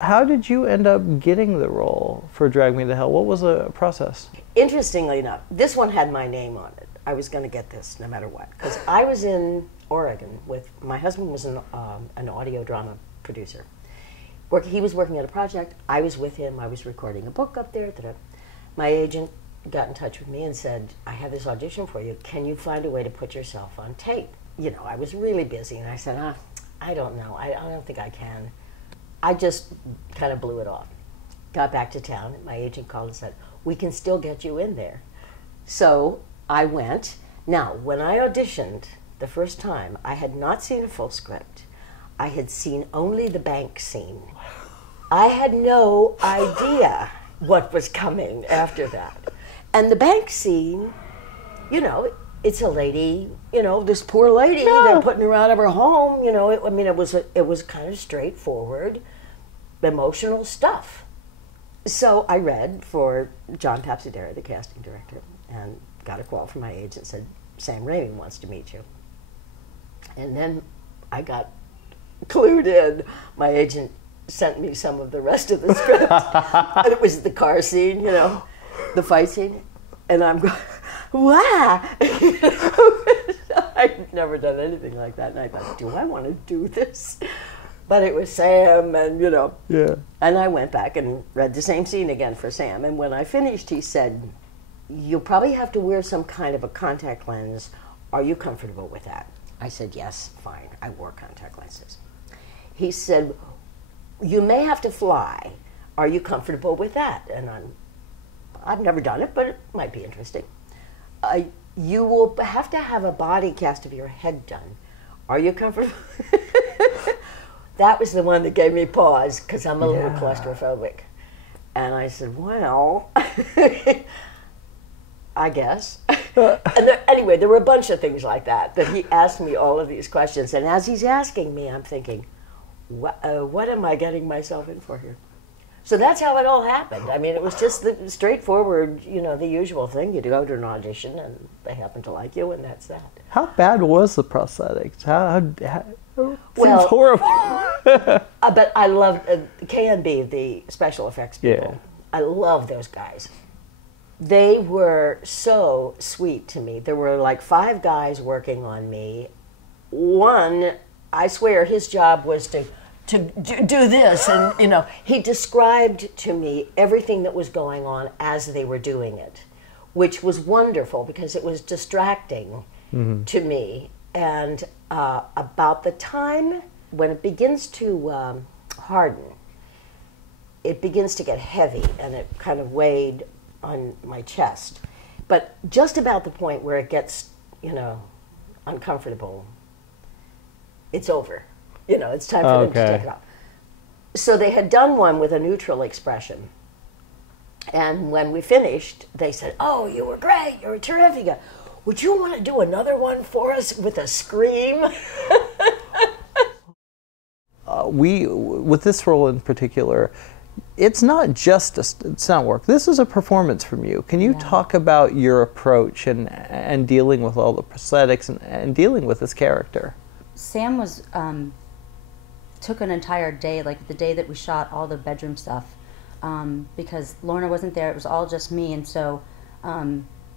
How did you end up getting the role for Drag Me to Hell? What was the process? Interestingly enough, this one had my name on it. I was going to get this no matter what, because I was in Oregon with, my husband was an audio drama producer. He was working on a project, I was with him, I was recording a book up there. My agent got in touch with me and said, I have this audition for you, can you find a way to put yourself on tape? You know, I was really busy, and I said, I don't know, I don't think I can. I just kind of blew it off. Got back to town, and my agent called and said, we can still get you in there. So I went. Now, when I auditioned the first time, I had not seen a full script. I had seen only the bank scene. I had no idea what was coming after that. And the bank scene, you know, it's a lady, you know, this poor lady, they're putting her out of her home, you know, it was kind of straightforward, emotional stuff. So I read for John Papsidera, the casting director, and got a call from my agent, said, Sam Raimi wants to meet you. And then I got clued in. My agent sent me some of the rest of the script, and it was the car scene, you know, the fight scene, and I'm going, wow! I'd never done anything like that, and I thought, do I want to do this? But it was Sam, and you know. Yeah. And I went back and read the same scene again for Sam, and when I finished, he said, you'll probably have to wear some kind of a contact lens. Are you comfortable with that? I said, yes, fine. I wore contact lenses. He said, you may have to fly. Are you comfortable with that? And I've never done it, but it might be interesting. You will have to have a body cast of your head done. Are you comfortable? That was the one that gave me pause, because I'm a little claustrophobic. And I said, well, I guess. And anyway, there were a bunch of things like that he asked me all of these questions. And as he's asking me, I'm thinking, what am I getting myself in for here? So that's how it all happened. I mean, it was just the straightforward, you know, the usual thing. You go to an audition, and they happen to like you, and that's that. How bad was the prosthetics? It Well, seems horrible. But I love KNB, the special effects people. Yeah. I love those guys. They were so sweet to me. There were like 5 guys working on me. One, I swear, his job was to do this, and you know, he described to me everything that was going on as they were doing it, which was wonderful because it was distracting to me. And about the time when it begins to harden, it begins to get heavy, and it kind of weighed on my chest. But just about the point where it gets, you know, uncomfortable, it's over. You know, it's time for them to take it off. So they had done one with a neutral expression. And when we finished, they said, oh, you were great, you were terrific. Would you want to do another one for us with a scream? With this role in particular, it's not just a stunt work. This is a performance from you. Can you talk about your approach and dealing with all the prosthetics and dealing with this character? Sam was took an entire day, like the day that we shot all the bedroom stuff, because Lorna wasn't there. It was all just me, and so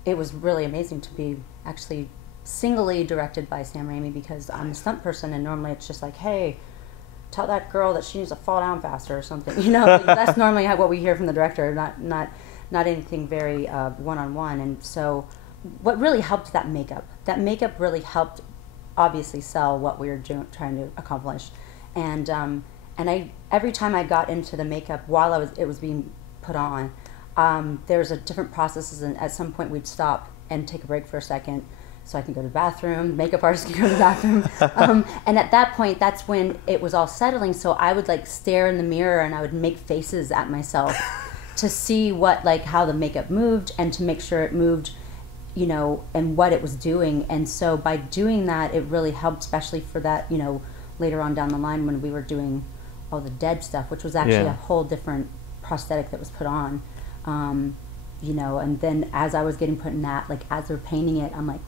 it was really amazing to be actually singly directed by Sam Raimi, because I'm a stunt person, and normally it's just like, hey, tell that girl that she needs to fall down faster or something. You know, that's normally what we hear from the director, not anything very one-on-one. And so what really helped that makeup really helped obviously sell what we were trying to accomplish. And every time I got into the makeup while it was being put on, there was a different processes, and at some point we'd stop and take a break for a second so I can go to the bathroom, makeup artist can go to the bathroom. And at that point, that's when it was all settling, so I would like stare in the mirror and I would make faces at myself to see how the makeup moved and to make sure it moved, you know, and what it was doing. And so by doing that, it really helped, especially for that, you know, later on down the line when we were doing all the dead stuff, which was actually a whole different prosthetic that was put on. You know, and then as I was getting put in that, like as they're painting it, I'm like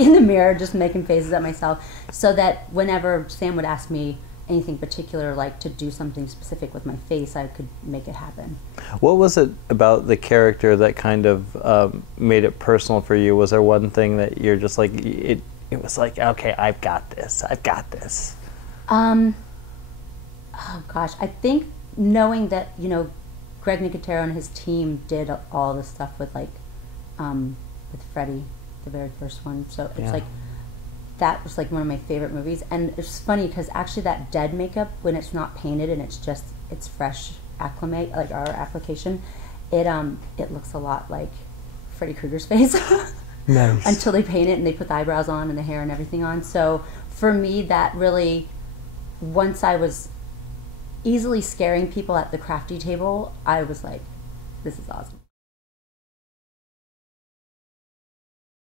in the mirror just making faces at myself, so that whenever Sam would ask me anything particular, like to do something specific with my face, I could make it happen. What was it about the character that kind of made it personal for you? Was there one thing that you're just like, it was like, okay, I've got this. Oh gosh, I think knowing that, you know, Greg Nicotero and his team did all the stuff with like, with Freddie, the very first one. So it's like, that was like one of my favorite movies. And it's funny because actually that dead makeup, when it's not painted and it's fresh acclimate, like our application, it looks a lot like Freddy Krueger's face. Nice. Until they paint it and they put the eyebrows on and the hair and everything on. So for me, that really, once I was easily scaring people at the crafty table, I was like, this is awesome.